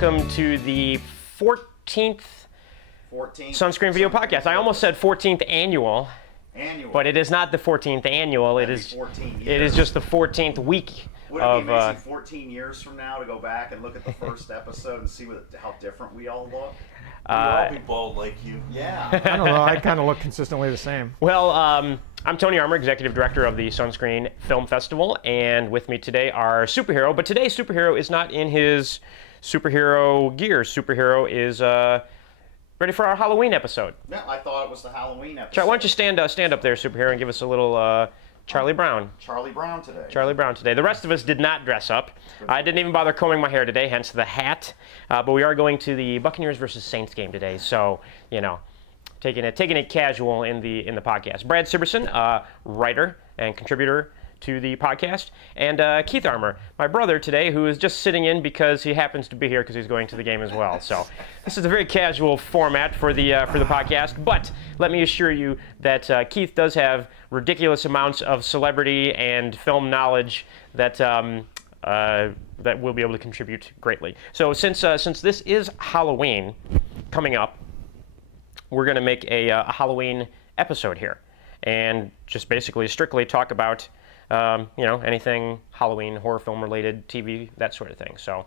welcome to the 14th Sunscreen Video Podcast. I almost said 14th annual. But it is not the 14th annual. It is just the 14th week. Would it be amazing 14 years from now to go back and look at the first episode and see how different we all look? We all be bald like you. Yeah. I don't know. I kind of look consistently the same. Well, I'm Tony Armour, Executive Director of the Sunscreen Film Festival, and with me today are Superhero. But today's Superhero is not in his superhero gear. Superhero is ready for our Halloween episode. Yeah, I thought it was the Halloween episode. Why don't you stand up there, Superhero, and give us a little Charlie Brown. Charlie Brown today. Charlie Brown today. The rest of us did not dress up. I didn't even bother combing my hair today, hence the hat. But we are going to the Buccaneers versus Saints game today, so you know, taking it casual in the podcast. Brad Siberson, writer and contributor to the podcast, and Keith Armour, my brother today, who is just sitting in because he happens to be here because he's going to the game as well. So this is a very casual format for the podcast, but let me assure you that Keith does have ridiculous amounts of celebrity and film knowledge that that will be able to contribute greatly. So since this is Halloween coming up, we're going to make a Halloween episode here, and just basically strictly talk about you know, anything Halloween, horror film related, TV, that sort of thing. So,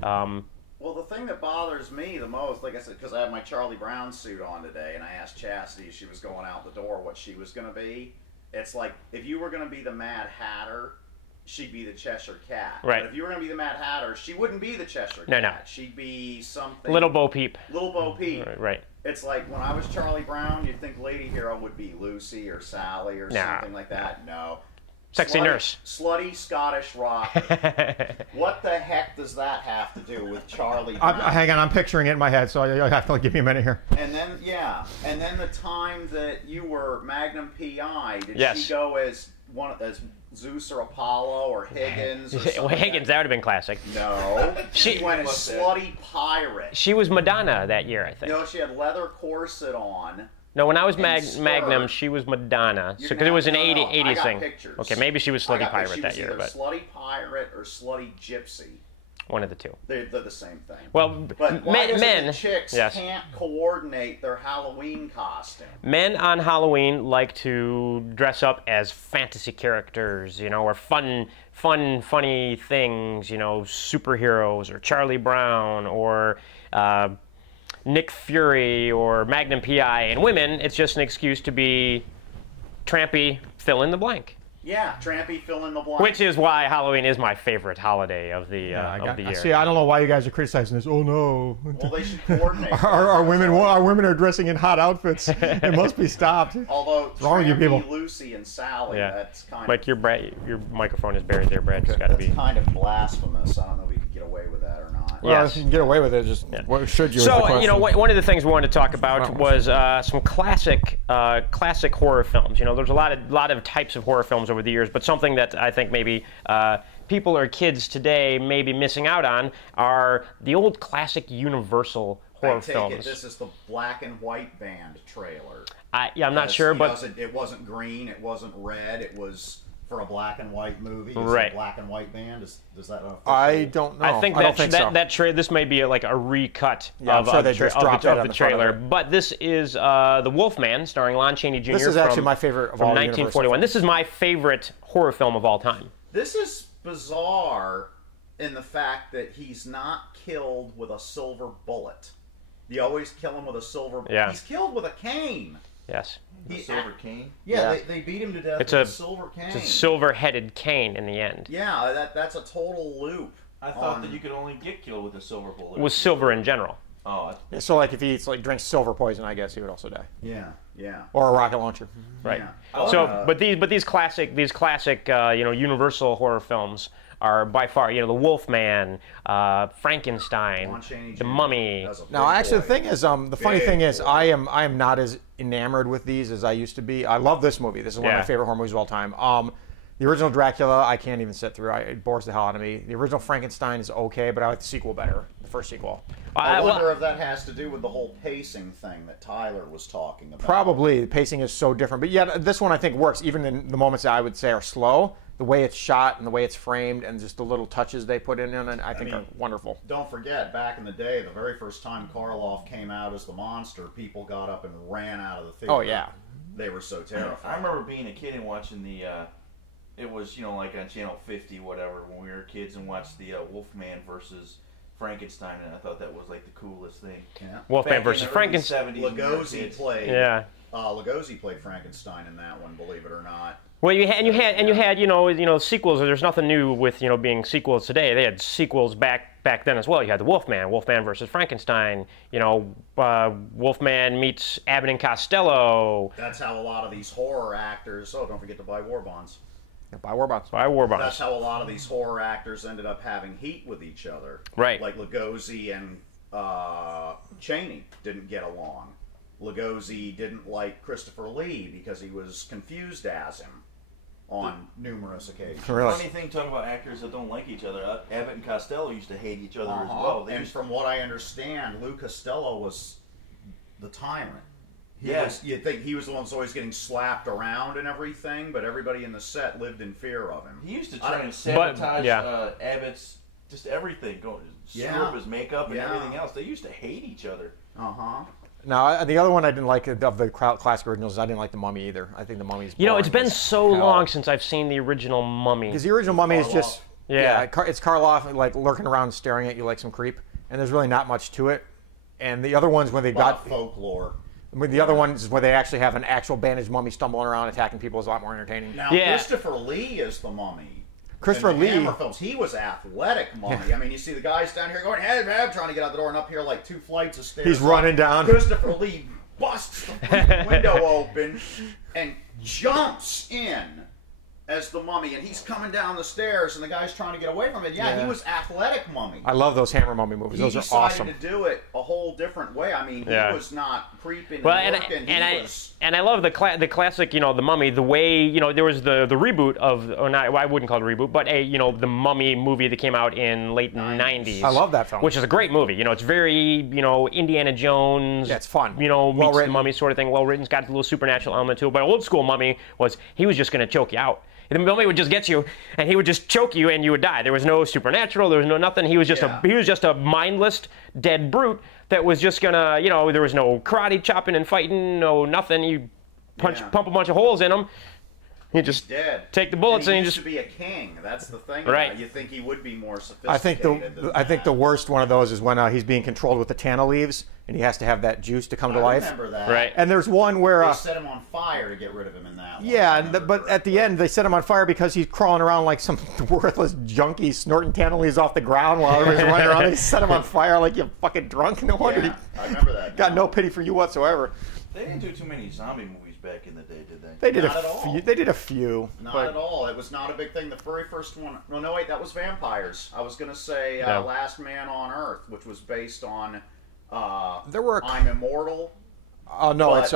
well, the thing that bothers me the most, like I said, because I have my Charlie Brown suit on today, and I asked Chastity as she was going out the door what she was going to be. It's like, if you were going to be the Mad Hatter, she'd be the Cheshire Cat. Right. But if you were going to be the Mad Hatter, she wouldn't be the Cheshire Cat. No. She'd be something. Little Bo Peep. Little Bo Peep. Right. It's like when I was Charlie Brown, you'd think Lady Hero would be Lucy or Sally or something like that. No. Sexy nurse. Slutty Scottish rock. What the heck does that have to do with Charlie Brown? Hang on, I'm picturing it in my head, so you'll have to give me a minute here. And then, and then the time that you were Magnum P.I., did Yes. she go as Zeus or Apollo or Higgins? Or Well, Higgins, that would have been classic. No. She went as Slutty Pirate. She was Madonna that year, I think. You know, she had leather corset on. No, when I was Magnum, she was Madonna. So because it was an 80s thing. Pictures. Okay, maybe she was Slutty Pirate that year, but Slutty Pirate or Slutty Gypsy. one of the two. They're the same thing. Well, but why does it men, that chicks can't coordinate their Halloween costume? Men on Halloween like to dress up as fantasy characters, you know, or funny things, you know, superheroes or Charlie Brown or Nick Fury or Magnum P.I. And women, it's just an excuse to be trampy, fill in the blank. Yeah, trampy, fill in the blank. Which is why Halloween is my favorite holiday of the year. See, I don't know why you guys are criticizing this. Oh no! Well, they should coordinate. Our women are dressing in hot outfits. It must be stopped. Although what's wrong with you people? Lucy and Sally, that's kind of... Mike, your microphone is buried there, Brad. It's got to be... That's kind of blasphemous. I don't know if we could get away with that or not. Well, if you can get away with it, just what should you? So, you know, one of the things we wanted to talk about was some classic horror films. You know, there's a lot of types of horror films over the years, but something that I think maybe people or kids today may be missing out on are the old classic Universal horror films. This is the Black and White Band trailer. I'm not sure, but it wasn't green, it wasn't red, it was for a black and white movie. Right. Black and White Band. Does that? I don't know. I think this may be like a recut of the trailer. But this is the Wolfman, starring Lon Chaney Jr. This is actually my favorite of all 1941. This is my favorite horror film of all time. This is bizarre in the fact that he's not killed with a silver bullet. You always kill him with a silver bullet. Yeah. He's killed with a cane. Yes. The silver cane? Yeah, they beat him to death with a silver cane. It's a silver-headed cane in the end. Yeah, that's a total loop. I thought that you could only get killed with a silver bullet. With silver in general. Oh. Yeah, so like if he drinks silver poison, I guess he would also die. Yeah. Or a rocket launcher. Right. Yeah. So, but these classic you know, Universal horror films are by far, you know, the Wolfman, Frankenstein, the Mummy. Now, actually, the thing is, the funny thing is, I am not as enamored with these as I used to be. I love this movie. This is one of my favorite horror movies of all time. The original Dracula, I can't even sit through. It bores the hell out of me. The original Frankenstein is okay, but I like the sequel better, the first sequel. I wonder if that has to do with the whole pacing thing that Tyler was talking about. Probably. The pacing is so different. But yeah, this one I think works, even in the moments that I would say are slow. The way it's shot and the way it's framed and just the little touches they put in it, I think are wonderful. Don't forget, back in the day, the very first time Karloff came out as the monster, people got up and ran out of the theater. Oh, yeah. They were so terrified. I remember being a kid and watching the... it was, you know, like on Channel 50, whatever, when we were kids and watched the Wolfman versus Frankenstein, and I thought that was like the coolest thing. Yeah. Wolfman versus Frankenstein. Lugosi played. Yeah. Lugosi played Frankenstein in that one, believe it or not. Well, you had you know sequels. There's nothing new with being sequels today. They had sequels back then as well. You had the Wolfman versus Frankenstein. Wolfman meets Abbott and Costello. That's how a lot of these horror actors. Oh, don't forget to buy war bonds. Yeah, buy war bonds. Buy war bonds. That's how a lot of these horror actors ended up having heat with each other. Right. Like Lugosi and Chaney didn't get along. Lugosi didn't like Christopher Lee because he was confused as him on numerous occasions. Really? Funny thing, talking about actors that don't like each other. Abbott and Costello used to hate each other as well. And from what I understand, Lou Costello was the tyrant. You'd think he was the one that's always getting slapped around and everything, but everybody in the set lived in fear of him. He used to try and sabotage Abbott's just everything, screw up his makeup and everything else. They used to hate each other. Now, the other one I didn't like of the classic originals is I didn't like the Mummy either. I think the Mummy's boring. It's been so long since I've seen the original Mummy. Because the original Mummy is just it's Karloff like lurking around, staring at you like some creep, and there's really not much to it. And the other ones when they got folklore. The other ones where they actually have an actual bandaged mummy stumbling around attacking people is a lot more entertaining. Now, Christopher Lee is the Mummy. Christopher Lee. Hammer films. He was athletic Mummy. I mean, you see the guys down here going, hey, trying to get out the door, and up here like 2 flights of stairs. He's running down. Christopher Lee busts the window open and jumps in as the Mummy, and he's coming down the stairs, and the guy's trying to get away from it. Yeah, he was athletic Mummy. I love those Hammer Mummy movies. Those are awesome. He decided to do it a whole different way. I mean, he was not creeping and I love the classic, the Mummy. The way there was the reboot of, or not, I wouldn't call it a reboot, but the Mummy movie that came out in late 90s. I love that film. Which is a great movie. It's very Indiana Jones. Yeah, it's fun. Meets the Mummy sort of thing. Well written. It's got a little supernatural element to it. But old school Mummy he was just going to choke you out. The Mummy would just get you, and he would just choke you, and you would die. There was no supernatural. There was no nothing. He was just a mindless, dead brute that was just gonna, there was no karate chopping and fighting, no nothing. You pump a bunch of holes in him. You just take the bullets and he you used just to be a king. That's the thing. Right. You think he would be more sophisticated. I think the worst one of those is when he's being controlled with the Tana leaves, and he has to have that juice to come to life. I remember that. Right. And there's one where they set him on fire to get rid of him in that one. Yeah, but at the end they set him on fire because he's crawling around like some worthless junkie snorting Tana leaves off the ground while everybody's running around. They set him on fire like you're fucking drunk. No wonder I remember that. Got no pity for you whatsoever. They didn't do too many zombie movies back in the day, did they? They did a few. Not at all. It was not a big thing. The very first one. Well, no, wait, that was vampires. I was going to say Last Man on Earth, which was based on I'm Immortal. Oh no, it's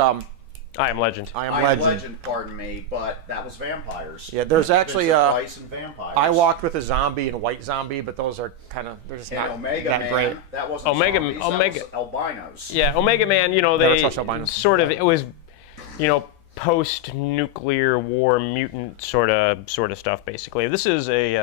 I Am Legend. I Am Legend. Pardon me, but that was vampires. Yeah, there's actually Vice and vampires. I Walked with a Zombie and White Zombie, but those are they're just not Omega that Man, great. That wasn't zombies, that was albinos. Yeah, Omega Man. They sort of it was, post-nuclear war mutant sort of stuff. Basically, this is a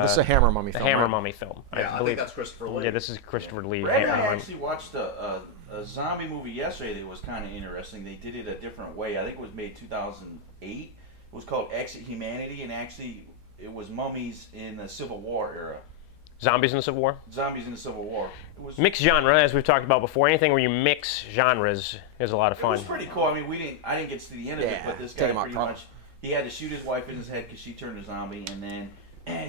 this is a Hammer Mummy film. Hammer Mummy film. Yeah, I think that's Christopher Lee. Yeah, this is Christopher Lee. I actually watched a zombie movie yesterday that was kind of interesting. They did it a different way. I think it was made 2008. It was called Exit Humanity, and actually it was mummies in the Civil War era. Zombies in the Civil War? Zombies in the Civil War. It was mixed genre, as we've talked about before. Anything where you mix genres is a lot of fun. It was pretty cool. I mean, I didn't get to the end of it, but this guy pretty much, he had to shoot his wife in his head because she turned a zombie, and then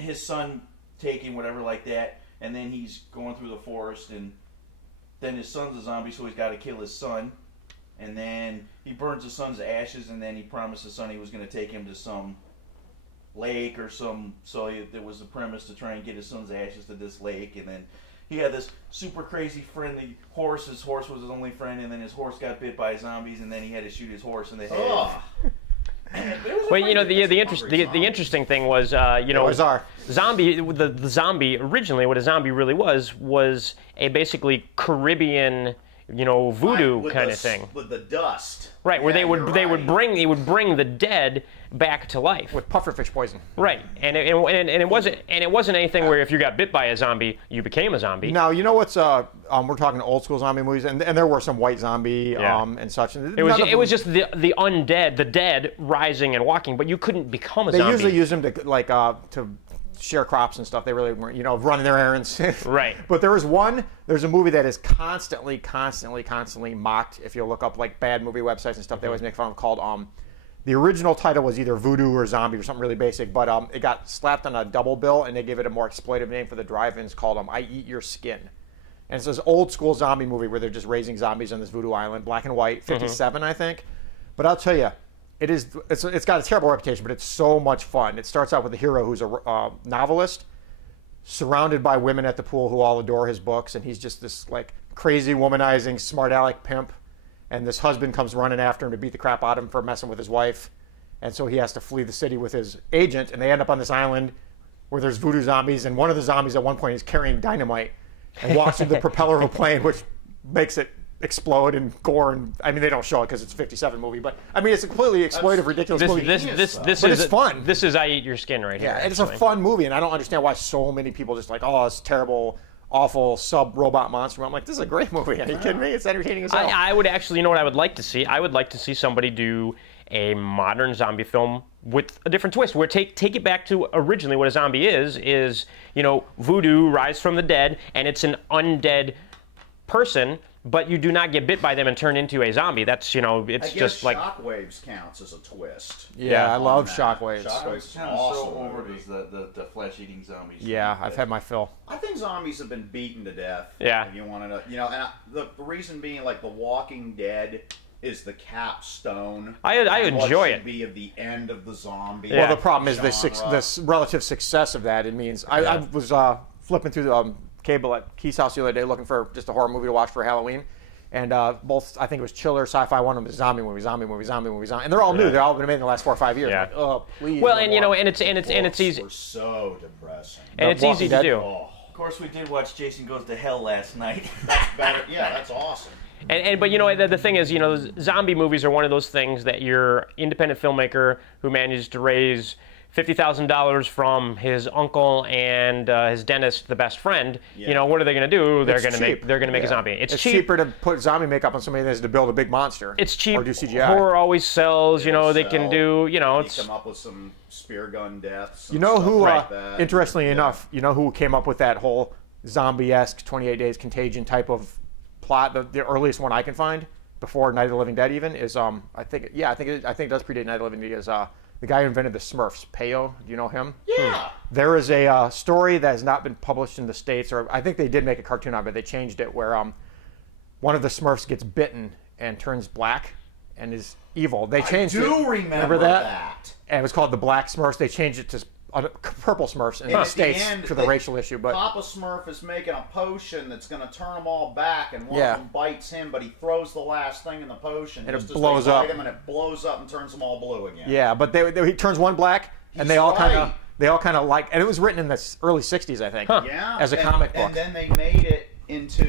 his son taking whatever like that, and then he's going through the forest, and then his son's a zombie, so he's got to kill his son, and then he burns his son's ashes, and then he promised his son he was going to take him to some lake or so there was the premise to try and get his son's ashes to this lake, and then he had this super crazy friendly horse. His horse was his only friend, and then his horse got bit by zombies, and then he had to shoot his horse in the head. Well, you know, the interesting thing was, you know, zombie. The zombie originally, what a zombie really was a basically Caribbean, you know, voodoo kind of thing with the dust. Right, where they would bring the dead back to life with pufferfish poison. Right, and it wasn't anything where if you got bit by a zombie, you became a zombie. Now you know what's we're talking old school zombie movies, and there were some white zombie and such. And it was just the undead, the dead rising and walking, but you couldn't become a zombie. They usually use them to to share crops and stuff. They really weren't, you know, running their errands. Right. But there's a movie that is constantly mocked. If you look up like bad movie websites and stuff, they always make fun of, called the original title was either Voodoo or Zombie or something really basic, but it got slapped on a double bill and they gave it a more exploitive name for the drive-ins called I Eat Your Skin. And it's this old school zombie movie where they're just raising zombies on this voodoo island, black and white, 57 I think. But I'll tell you, it's got a terrible reputation, but it's so much fun. It starts out with the hero who's a novelist, surrounded by women at the pool who all adore his books, and he's just this like crazy womanizing smart aleck pimp. And this husband comes running after him to beat the crap out of him for messing with his wife, and so he has to flee the city with his agent. And they end up on this island where there's voodoo zombies, and one of the zombies at one point is carrying dynamite and walks into the propeller of a plane, which makes it explode and gore, and I mean they don't show it because it's a 57 movie, but I mean it's a completely exploitive, ridiculous movie. It's fun. This is I Eat Your Skin right here. Yeah, it's a fun movie, and I don't understand why so many people just like, oh, it's terrible, awful sub-robot monster. I'm like, this is a great movie. Are you kidding me? It's entertaining as hell. I would actually, you know what I would like to see? I would like to see somebody do a modern zombie film with a different twist, where take it back to originally what a zombie is, you know, voodoo, rise from the dead, and it's an undead person, but you do not get bit by them and turn into a zombie. That's, you know, it's just like... Shockwaves counts as a twist. Yeah, I love Shockwaves. Shockwaves kind of so over as the flesh-eating zombies. Yeah, I've had my fill. I think zombies have been beaten to death. Yeah. If you want to, you know, and the reason being, like, The Walking Dead is the capstone. I enjoy it. Be of the end of the zombie. Well, the problem is the relative success of that. It means I was flipping through the cable at Key's house the other day looking for just a horror movie to watch for Halloween, and both I think it was Chiller, Sci-Fi, one of them was zombie movie, and they're all new. They're all been made in the last 4 or 5 years. Yeah. Like, oh, please. Well, and you know, and it's easy. Were so depressing. And it's easy to do. Oh. Of course, we did watch Jason Goes to Hell last night. That's better. Yeah, that's awesome. But you know, the thing is, you know, zombie movies are one of those things that your independent filmmaker who manages to raise $50,000 from his uncle and his dentist, the best friend. Yeah. You know, what are they going to do? They're going to make a zombie. It's cheaper to put zombie makeup on somebody than it is to build a big monster. It's cheap. Or do CGI. Horror always sells. You know, they can do. You know, come up with some spear gun deaths. You know who? Interestingly enough, you know who came up with that whole zombie-esque 28 Days Contagion type of plot? The earliest one I can find before Night of the Living Dead even is I think it does predate Night of the Living Dead. Is the guy who invented the Smurfs, Peyo. Do you know him? Yeah. There is a story that has not been published in the States, or I think they did make a cartoon on it, but they changed it, where one of the Smurfs gets bitten and turns black and is evil. They changed it. I do remember that. And it was called the Black Smurfs. They changed it to purple Smurfs in the States for the racial issue. But Papa Smurf is making a potion that's going to turn them all back, and one of them bites him, but he throws the last thing in the potion, and it blows up. And it blows up and turns them all blue again. Yeah, but he turns one black, and they all kind of like, and it was written in the early '60s, I think. Yeah, as a comic book. And then they made it into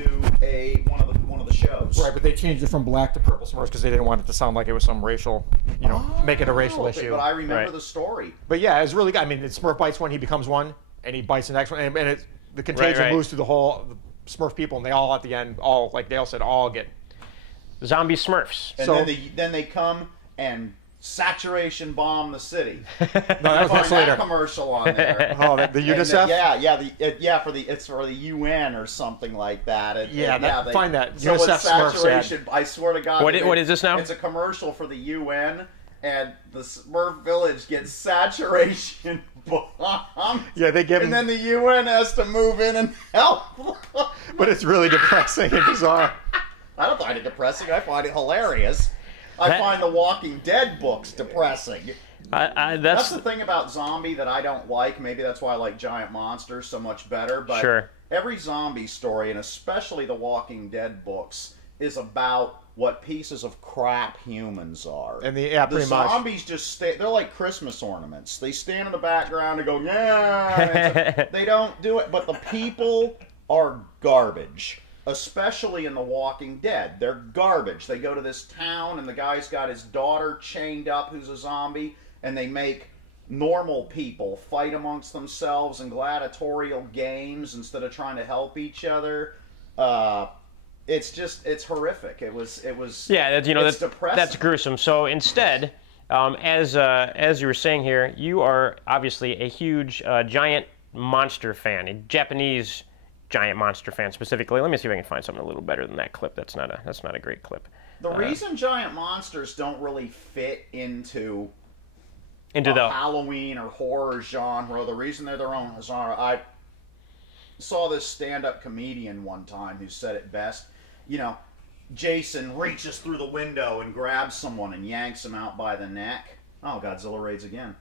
one of the shows. Right, but they changed it from black to purple Smurfs because they didn't want it to sound like it was some racial, make it a racial issue. But I remember the story. But yeah, it's really good. I mean, Smurf bites one, he becomes one, and he bites the next one, and the contagion moves through the whole Smurf people, and they all at the end, like Dale said, all get zombie Smurfs. And then they come and saturation bomb the city. No, that was much later. Commercial on there. Oh, the UNICEF. It's for the UN or something like that. Find that. So UNICEF saturation. I swear to God. What is this now? It's a commercial for the UN, and the Smurf village gets saturation bombed. Yeah, they give. And then the UN has to move in and help. But it's really depressing and bizarre. I don't find it depressing. I find it hilarious. I find the Walking Dead books depressing. That's the thing about zombie that I don't like. Maybe that's why I like Giant Monsters so much better. But every zombie story, and especially the Walking Dead books, is about what pieces of crap humans are. And the zombies just they're like Christmas ornaments. They stand in the background and go, yeah. They don't do it, but the people are garbage. Especially in The Walking Dead. They're garbage. They go to this town and the guy's got his daughter chained up who's a zombie, and they make normal people fight amongst themselves in gladiatorial games instead of trying to help each other. It's horrific. It was yeah, it's depressing. That's gruesome. So instead, as you were saying here, you are obviously a huge giant monster fan, a Japanese giant monster fan specifically. Let me see if I can find something a little better than that clip. That's not a great clip. The reason giant monsters don't really fit into the Halloween or horror genre, the reason they're their own genre, I saw this stand-up comedian one time who said it best. Jason reaches through the window and grabs someone and yanks him out by the neck. Oh, Godzilla raids again.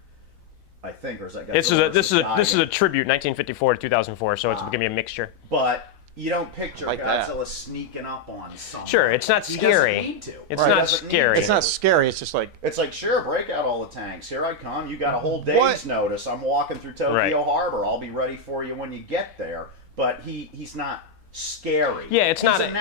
I think, or is that Godzilla? This is a tribute, 1954 to 2004, so it's going to be a mixture. But you don't picture Godzilla sneaking up on someone. Sure, it's not scary. He doesn't need to. It's not scary. It's not scary. It's just like... It's like, sure, break out all the tanks. Here I come. You got a whole day's notice. I'm walking through Tokyo Harbor. I'll be ready for you when you get there. But he's not scary. Yeah,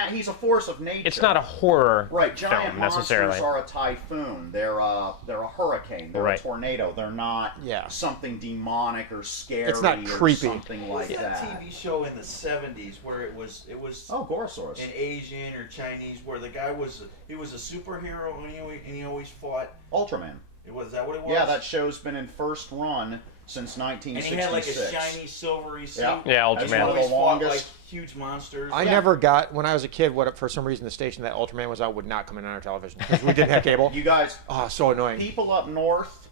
he's a force of nature. It's not a horror giant film, monsters necessarily. are a typhoon. They're a hurricane. They're a tornado. They're not something demonic or scary. It's not creepy. Or something like that. A TV show in the 70s where it was Gorosaurus. an Asian or Chinese where the guy was a superhero and he always fought Ultraman. Was that what it was? Yeah, that show's been in first run since 1966. And he had like a shiny silvery suit. Yeah, Ultraman. One of the longest. Like huge monsters. I never got, when I was a kid, for some reason the station that Ultraman was out would not come in on our television because we didn't have cable. You guys, so annoying. People up north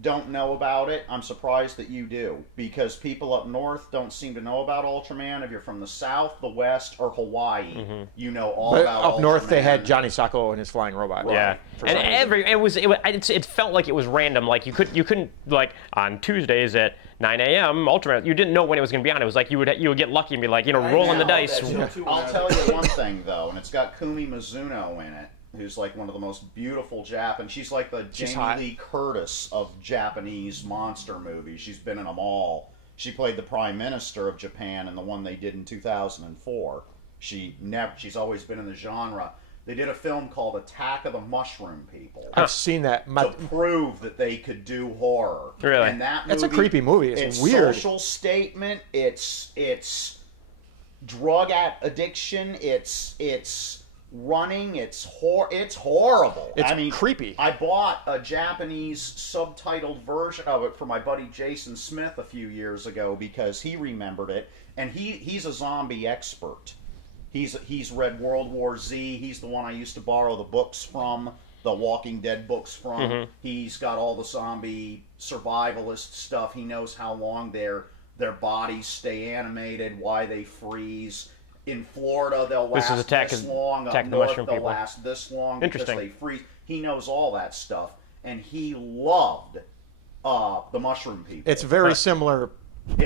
don't know about it. I'm surprised that you do, because people up north don't seem to know about Ultraman. If you're from the south, the west, or Hawaii, you know all about up Ultraman. north they had Johnny Sacco and his flying robot. Right. Yeah, and it felt like it was random. Like you couldn't like on Tuesdays at 9 a.m. Ultraman. You didn't know when it was going to be on. It was like you would get lucky and be like rolling the dice. I'll tell you one thing though, and it's got Kumi Mizuno in it, who's like one of the most beautiful Japan. She's like the Jamie Lee Curtis of Japanese monster movies. She's been in them all. She played the Prime Minister of Japan in the one they did in 2004. She's always been in the genre. They did a film called Attack of the Mushroom People. I've seen that. To prove that they could do horror. Really? And that movie, it's a creepy movie. It's weird. Social statement. It's drug addiction. It's running. It's horrible. It's creepy. I bought a Japanese subtitled version of it for my buddy Jason Smith a few years ago because he remembered it, and he's a zombie expert. He's read World War Z. He's the one I used to borrow the books from, the Walking Dead books from. Mm-hmm. He's got all the zombie survivalist stuff. He knows how long their bodies stay animated, why they freeze. In Florida, they'll last this long. Up north, they'll last this long because they freeze. He knows all that stuff, and he loved the Mushroom People. It's very similar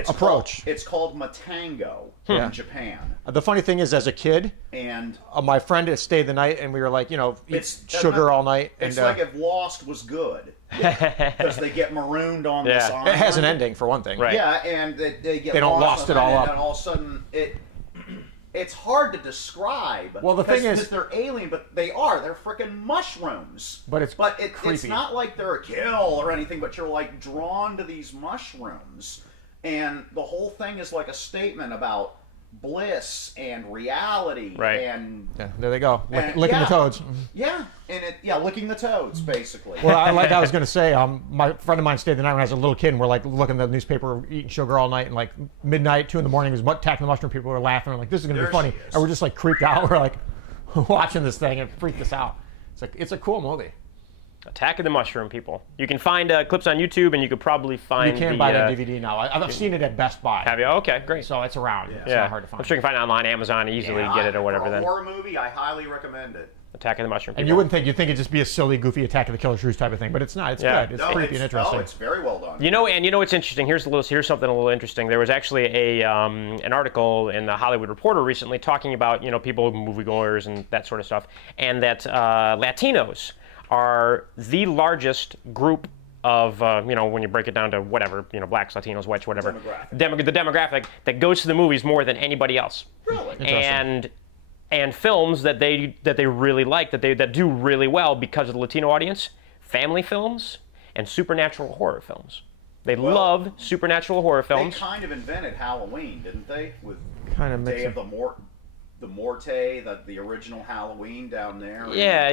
approach. It's called Matango in Japan. The funny thing is, as a kid, and my friend stayed the night, and we were like, eat sugar all night. It's like if Lost was good, because they get marooned on this island. It has an ending for one thing, right? Yeah, and they don't lost it all up, and all of a sudden it's hard to describe. Well, the thing is, they're alien, but they're freaking mushrooms. But it's not like they're a kill or anything. But you're like drawn to these mushrooms, and the whole thing is like a statement about bliss and reality. Right. And there they go, licking the toads. Yeah, and licking the toads basically. Well, I was going to say, my friend of mine stayed the night when I was a little kid, and we're like looking at the newspaper, eating sugar all night, and like midnight, 2 in the morning, was attacking the mushroom people. We're laughing, we're like, this is going to be funny, and we're just like creeped out. We're like watching this thing and freaked us out. It's a cool movie. Attack of the Mushroom People. You can find clips on YouTube, and you could probably find. You can buy it on DVD now. I've seen it at Best Buy. Have you? Okay, great. So it's around. It's not hard to find. I'm sure you can find it online, Amazon, easily get it or whatever. For a horror movie, I highly recommend it. Attack of the Mushroom People. And you wouldn't think, you'd think it'd just be a silly, goofy Attack of the Killer Shrews type of thing, but it's not. It's good. It's creepy and interesting. No, it's very well done. You know what's interesting? Here's something a little interesting. There was actually an article in the Hollywood Reporter recently talking about people, moviegoers, and that sort of stuff, and that Latinos are the largest group of when you break it down to whatever, blacks, Latinos, whites, whatever, the demographic that goes to the movies more than anybody else. Really? And films that they really like, that do really well because of the Latino audience, family films and supernatural horror films. They love supernatural horror films. They kind of invented Halloween, didn't they? With kind of Day of the Morte, the original Halloween down there. Yeah.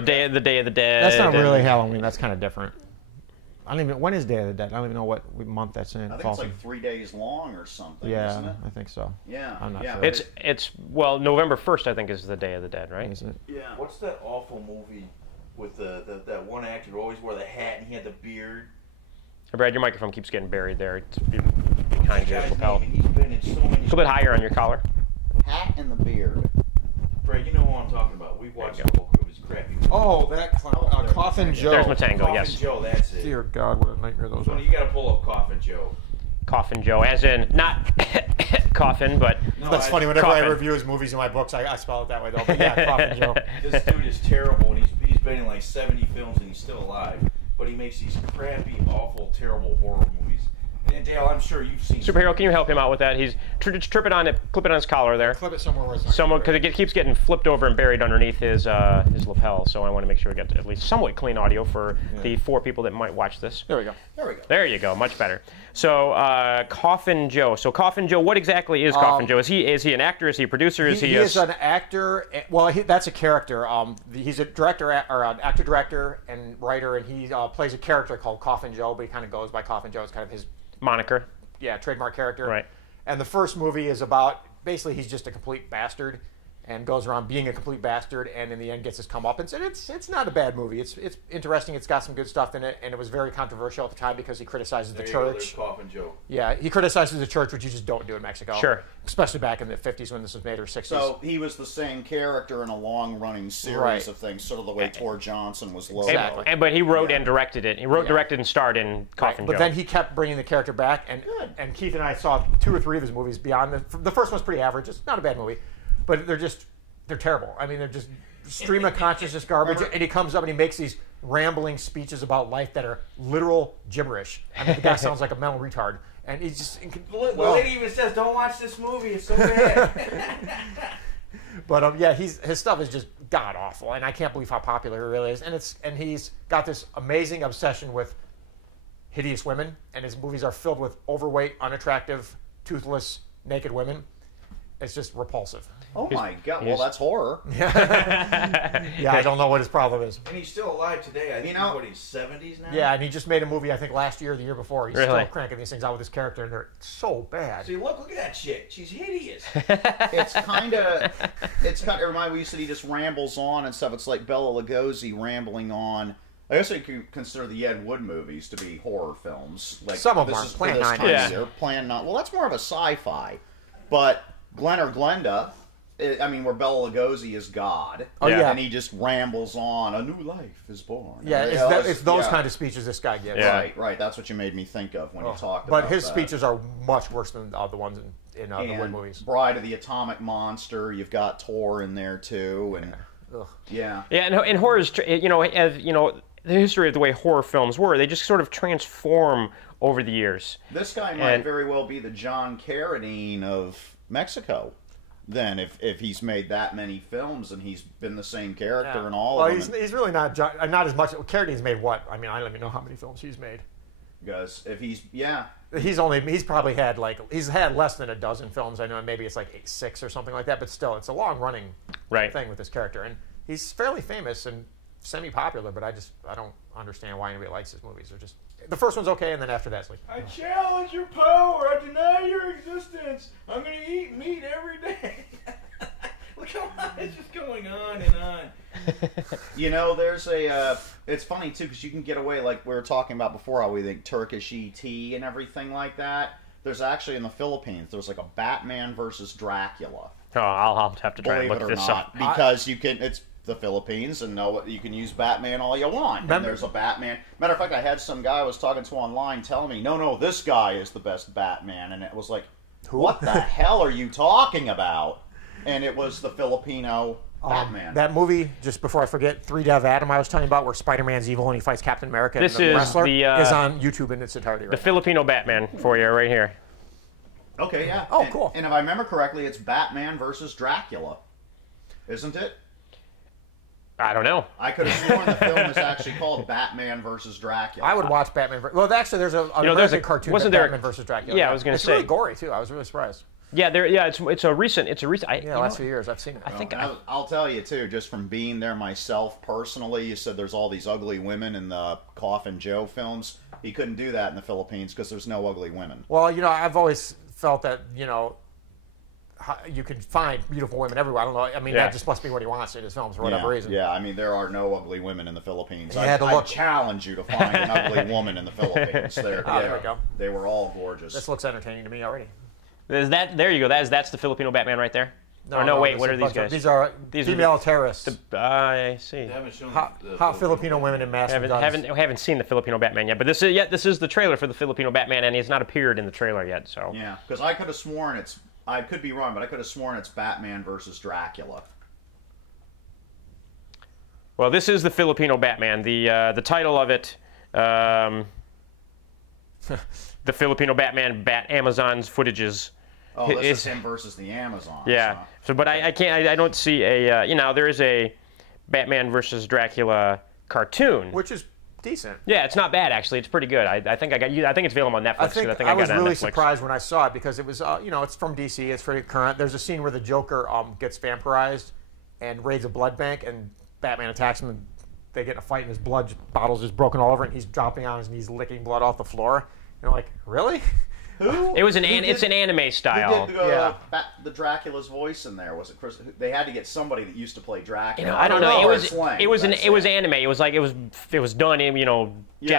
Day of the Dead. That's not really Halloween. That's kind of different. I don't even. When is Day of the Dead? I don't even know what month that's in. I think it's like 3 days long or something. Yeah, isn't it? I think so. Yeah, I'm not sure. It's November 1st, I think, is the Day of the Dead, right? Isn't it? Yeah. What's that awful movie with that one actor who always wore the hat and he had the beard? Hey, Brad, your microphone keeps getting buried there. It's behind your lapel. He's been in so many. A little bit higher on your collar. Hat and the beard. Brad, you know who I'm talking about. We've watched the whole crew. It's crappy. Oh, that clown. Coffin Joe. There's Matango, Coffin yes. Joe, that's it. Dear God, what a nightmare those are. You got to pull up Coffin Joe. Coffin Joe, as in not coffin, but No, that's funny. Whenever Coffin. I review his movies in my books, I spell it that way though. But yeah, Coffin Joe. This dude is terrible, and he's been in like 70 films, and he's still alive. But he makes these crappy, awful, terrible horror movies. And Dale, I'm sure you've seen. Superhero, can you help him out with that? He's clip it on his collar there. Clip it somewhere where it's not. Someone, because it keeps getting flipped over and buried underneath his lapel. So I want to make sure we get at least somewhat clean audio for the 4 people that might watch this. There we go. There you go. Much better. So Coffin Joe. So Coffin Joe, what exactly is Coffin Joe? Is he an actor? Is he a producer? He is an actor. Well, that's a character. He's a director or an actor, director, and writer, and he plays a character called Coffin Joe, but he kind of goes by Coffin Joe. It's kind of his moniker. Yeah, trademark character. Right. And the first movie is about, basically he's just a complete bastard and goes around being a complete bastard, and in the end gets his comeuppance. And it's not a bad movie. It's interesting. It's got some good stuff in it, and it was very controversial at the time because he criticizes the church. Coffin Joe. Yeah, he criticizes the church, which you just don't do in Mexico. Sure. Especially back in the 50s when this was made, or 60s. So he was the same character in a long-running series of things, sort of the way Tor Johnson was Lobo. Exactly. But he wrote and directed it. He wrote, directed, and starred in Coffin Joe. But then he kept bringing the character back, and Keith and I saw 2 or 3 of his movies beyond the first one's pretty average. It's not a bad movie, but they're terrible. I mean, they're just stream of consciousness garbage. And he comes up and he makes these rambling speeches about life that are literal gibberish. I mean, the guy sounds like a mental retard. And he's just... The lady even says, don't watch this movie. It's so bad. But, yeah, his stuff is just god-awful. And I can't believe how popular it really is. And he's got this amazing obsession with hideous women. And his movies are filled with overweight, unattractive, toothless, naked women. It's just repulsive. Oh my God! Well, that's horror. Yeah, I don't know what his problem is. And he's still alive today. I think he's 70s now? Yeah, and he just made a movie, I think, last year or the year before. He's Really? still cranking these things out with his character, and they're so bad. See, look at that chick. She's hideous. It's kind of remind me. You said he just rambles on and stuff. It's like Bela Lugosi rambling on. I guess you could consider the Ed Wood movies to be horror films. Like some of them this are. is Plan for this 9. time Yeah. of year. Plan 9. Well, that's more of a sci-fi. But Glenn or Glenda, I mean, where Bela Lugosi is God. Oh, yeah. And he just rambles on. A new life is born. Yeah, it's those kind of speeches this guy gives. Yeah. Right. That's what you made me think of when you talked about But his that. speeches are much worse than the ones in the Wood And movies. Bride of the Atomic Monster. You've got Tor in there too, and Yeah, and horror is, the history of the way horror films were, they just sort of transform over the years. This guy might very well be the John Carradine of Mexico. Then, if he's made that many films and he's been the same character in all of them. He's really not as much. Carradine's made what? I mean, I don't even know how many films he's made. Because if he's He's probably had he's had less than a dozen films. I know maybe it's like 6 or something like that, but still, it's a long running thing with this character, and he's fairly famous and semi-popular. But I don't understand why anybody likes his movies. They're just the first one's okay, and then after that, it's like I challenge your power. I deny your existence. I'm going to eat meat every day. Look how it's just going on and on. There's it's funny too because you can get away like we were talking about before how we think Turkish E.T. and everything like that. There's actually in the Philippines there's like a Batman versus Dracula. Oh, I'll have to try and Believe look it or this not, up. because you can. It's the Philippines and know what you can use Batman all you want. And there's a Batman. Matter of fact, I had some guy I was talking to online telling me, no, this guy is the best Batman. And it was like, what the hell are you talking about? And it was the Filipino Batman. That movie, just before I forget, 3 Dev Adam I was telling you about, where Spider-Man's evil and he fights Captain America. This and the is wrestler, the is on YouTube in its entirety right The Filipino Batman for you right here. Okay, yeah. Oh, cool. And if I remember correctly, it's Batman versus Dracula. Isn't it? I don't know. I could have sworn the film is actually called Batman versus Dracula. I would watch Batman. Well, actually, there's a American cartoon. Wasn't there Batman versus Dracula? Yeah, I was going to say. It's really gory too. I was really surprised. Yeah, it's a recent. Last few years I've seen it. I think I'll tell you too, just from being there myself personally. You said there's all these ugly women in the Coffin Joe films. He couldn't do that in the Philippines because there's no ugly women. Well, I've always felt that you can find beautiful women everywhere. I don't know. I mean, that just must be what he wants in his films for whatever reason. Yeah, I mean, there are no ugly women in the Philippines. I challenge you to find an ugly woman in the Philippines. There we go. They were all gorgeous. This looks entertaining to me already. There you go. That's the Filipino Batman right there. Wait, what are these guys? These are female terrorists. I see. Hot Filipino women in massive guns. Haven't seen the Filipino Batman yet, but this is the trailer for the Filipino Batman, and he's not appeared in the trailer yet. So yeah, because I could have sworn I could be wrong, but I could have sworn it's Batman versus Dracula. Well, this is the Filipino Batman. The title of it, the Filipino Batman Amazon's footages. Oh, this is him versus the Amazons. Yeah. Huh? So, but I can't. I don't see a. There is a Batman versus Dracula cartoon, which is decent. Yeah, it's not bad actually. It's pretty good. I think it's available on Netflix. I was really surprised when I saw it because it was it's from DC. It's pretty current. There's a scene where the Joker gets vampirized and raids a blood bank, and Batman attacks him, and they get in a fight, and his blood bottle's just broken all over, and he's dropping on his knees, licking blood off the floor. And you're like, really? Who? It's an anime style. Who did the Dracula's voice in there? Was it Chris? They had to get somebody that used to play Dracula. I don't know. It was anime. It was done in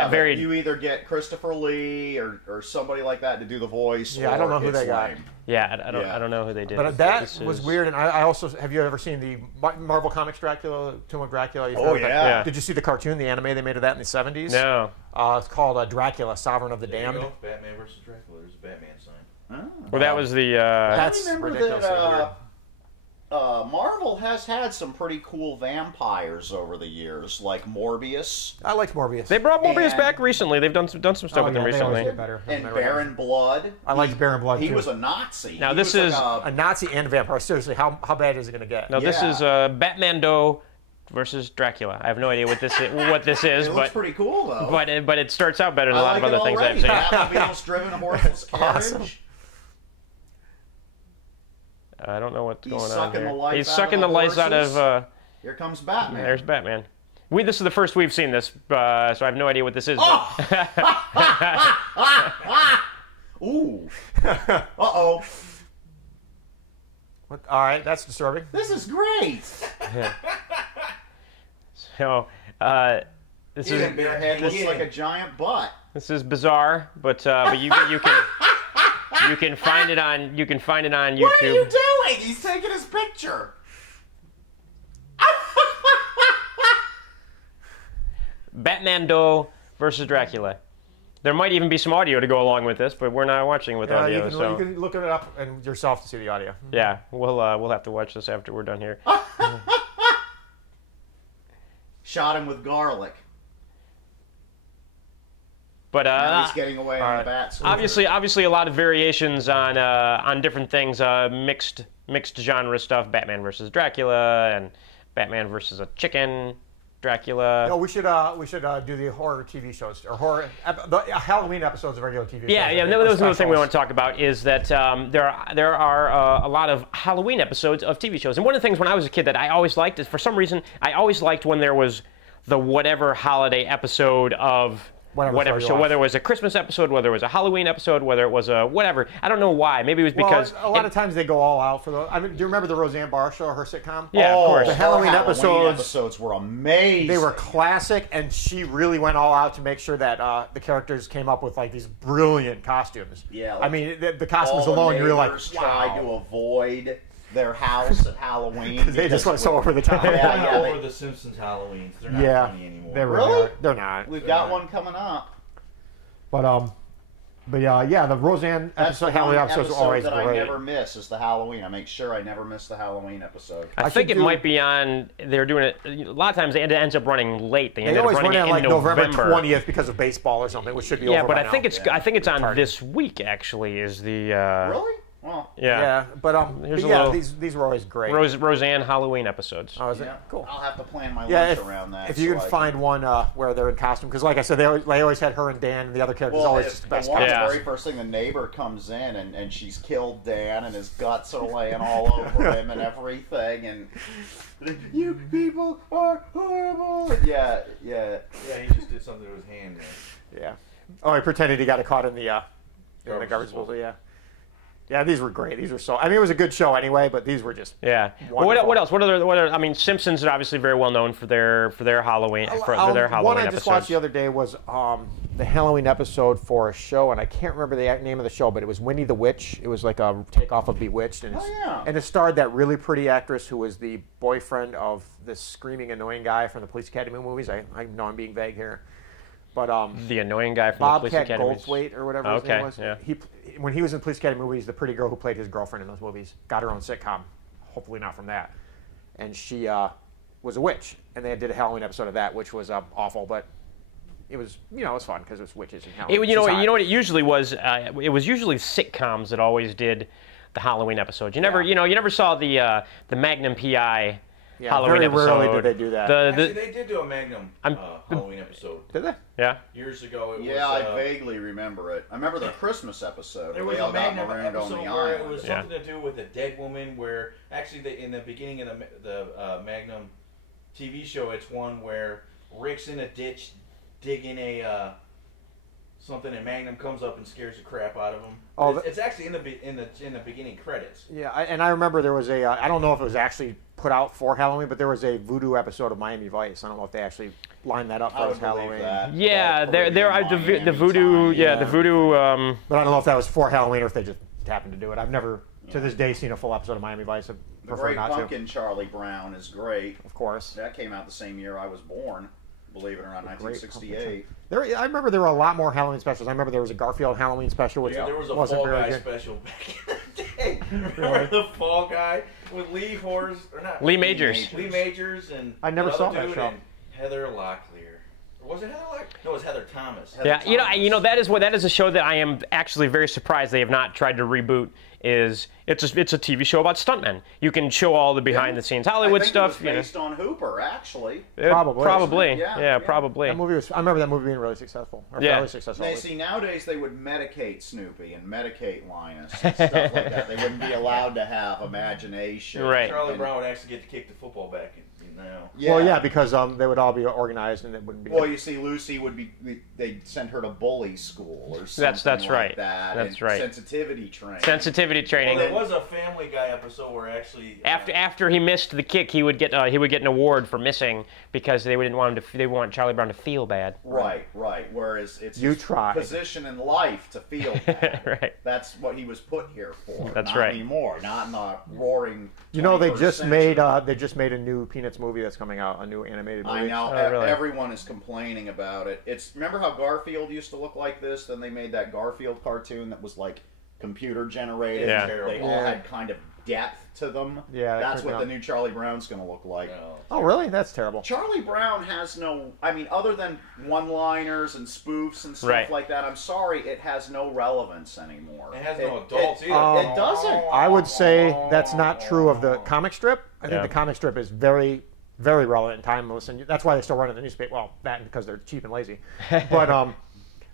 very. You either get Christopher Lee or somebody like that to do the voice. Yeah, I don't know who they got. Yeah, I don't know who they did. But that was weird. And I also, have you ever seen the Marvel Comics Dracula, Tomb of Dracula? Yeah. Did you see the cartoon, the anime they made of that in the 70s? No. It's called Dracula, Sovereign of the Damned. Batman versus Dracula. There's a Batman sign. Oh. Well, that was the. That's I remember ridiculous. Marvel has had some pretty cool vampires over the years, like Morbius. I liked Morbius. They brought Morbius back recently. They've done some stuff with him recently. And Baron Blood. I liked Baron Blood, He too. was a Nazi. Now, this is a Nazi and a vampire. Seriously, how bad is it going to get? No, this is Batman versus Dracula. I have no idea what this is. It looks pretty cool, though. But it starts out better than a lot of other things I've seen. Batmobile's driven a horseless carriage. Awesome. I don't know what's going on here. He's sucking the life out of. Here comes Batman. There's Batman. This is the first we've seen this, so I have no idea what this is. Ooh. Uh-oh. All right, that's disturbing. This is great. So, this is their head looks like a giant butt. This is bizarre, but you can find it on YouTube. What are you doing? He's taking his picture. Batman versus Dracula. There might even be some audio to go along with this, but we're not watching with audio. You can look it up and yourself to see the audio. Yeah, we'll have to watch this after we're done here. Shot him with garlic. But now he's getting away on the bat. Obviously, a lot of variations on different things. Mixed genre stuff. Batman versus Dracula and Batman versus a chicken. Dracula. No, we should do the horror TV shows or the Halloween episodes of regular TV shows. Yeah. That was another thing we want to talk about is that there are a lot of Halloween episodes of TV shows. And one of the things when I was a kid that I always liked is, for some reason, I always liked when there was the whatever holiday episode of whatever. So whether it was a Christmas episode, whether it was a Halloween episode, whether it was a whatever. I don't know why. Maybe it was because a lot of times they go all out for those. I mean, do you remember the Roseanne Barr show, her sitcom? Yeah, of course. The Halloween episodes were amazing. They were classic, and she really went all out to make sure that the characters came up with like these brilliant costumes. Yeah. I mean, the costumes alone, you were like, wow. Tried to avoid their house at Halloween. They just went so over the top. Over the Simpsons Halloweens. They're not funny anymore. Really? They're not. We've got one coming up. But yeah, the Roseanne episode, Halloween episodes are always that great. I never miss is the Halloween. I make sure I never miss the Halloween episode. I think it might be on. They're doing it a lot of times. It ends up running late. They always run it like November 20th because of baseball or something, which should be over. Yeah, but by I think now. I think it's on this week. Actually, is the really? Well, yeah. But these were always great. Roseanne Halloween episodes. Oh, is it? Cool. I'll have to plan my lunch around that. If you can find one where they're in costume, because like I said, they always had her and Dan, and the other characters always just the best. The very first thing, the neighbor comes in and she's killed Dan, and his guts are laying all over him and everything, and you people are horrible. Yeah. Yeah, he just did something to his hand there. Yeah. Oh, he pretended he got caught in the garbage disposal. Yeah. Yeah, these were great. These were so. I mean, it was a good show anyway, but these were just. Yeah. What else? What other? I mean, Simpsons are obviously very well known for their Halloween Halloween one I episodes. just watched the other day was the Halloween episode for a show, and I can't remember the name of the show, but it was Winnie the Witch. It was like a takeoff of Bewitched, and and it starred that really pretty actress who was the boyfriend of this screaming annoying guy from the Police Academy movies. I know I'm being vague here. But the annoying guy from Bobcat the Police Academy. Goldthwait or whatever his name was. Yeah. When he was in Police Academy movies, the pretty girl who played his girlfriend in those movies got her own sitcom. Hopefully not from that. And she was a witch, and they did a Halloween episode of that, which was awful, but it was it was fun because it was witches and Halloween. You know what it usually was. It was usually sitcoms that always did the Halloween episodes. You never saw the Magnum PI. Yeah, Halloween very episode. rarely did they do that. Actually, they did do a Magnum Halloween episode. Did they? Yeah. Years ago, it was. Yeah, I vaguely remember it. I remember the Christmas episode. There was a Magnum episode where it was something to do with a dead woman. Where actually, in the beginning of the Magnum TV show, it's one where Rick's in a ditch digging a something, and Magnum comes up and scares the crap out of him. Oh, it's actually in the beginning credits. Yeah, and I remember there was I don't know if it was actually put out for Halloween, but there was a voodoo episode of Miami Vice. I don't know if they actually lined that up for Halloween. Yeah, the voodoo. The voodoo. But I don't know if that was for Halloween or if they just happened to do it. I've never to this day seen a full episode of Miami Vice. The Great Pumpkin Charlie Brown is great. Of course. That came out the same year I was born. Believe it or not, 1968. I remember there were a lot more Halloween specials. I remember there was a Garfield Halloween special, which there was a wasn't Fall very Guy good. special back in the day. Remember the Fall Guy with Lee Majors and I never saw that show. And Heather Locklear. Or was it Heather Locklear? No, it was Heather Thomas. That is a show that I am actually very surprised they have not tried to reboot. It's a TV show about stuntmen. You can show all the behind the scenes Hollywood stuff. It was based on Hooper, actually. Probably. Yeah, probably. That movie was. I remember that movie being really successful. Fairly successful. Nowadays they would medicate Snoopy and medicate Linus and stuff like that. They wouldn't be allowed to have imagination. Right. Charlie Brown would actually get to kick the football back now. Yeah. Well, yeah, because they would all be organized and it wouldn't be. Well, you see, Lucy would be. They'd send her to bully school or something. That's right. Like that. That's right. Sensitivity training. Training. Well, there was a Family Guy episode where actually after he missed the kick, he would get an award for missing because they didn't want him to. They want Charlie Brown to feel bad. Right. Whereas it's his position in life to feel bad. Right. That's what he was put here for. That's not right. Anymore. Not in the roaring. They just made a new Peanuts movie that's coming out, a new animated movie. I know. Really? Everyone is complaining about it. Remember how Garfield used to look like this? Then they made that Garfield cartoon that was like computer generated. Yeah. They all had kind of depth to them. Yeah, that's what the new Charlie Brown's going to look like. Oh, really? That's terrible. Charlie Brown has no. I mean, other than one-liners and spoofs and stuff like that. I'm sorry, it has no relevance anymore. It has no adults either. It doesn't. I would say that's not true of the comic strip. I think the comic strip is very, very relevant and timeless, and that's why they still run in the newspaper. Well, that and because they're cheap and lazy. But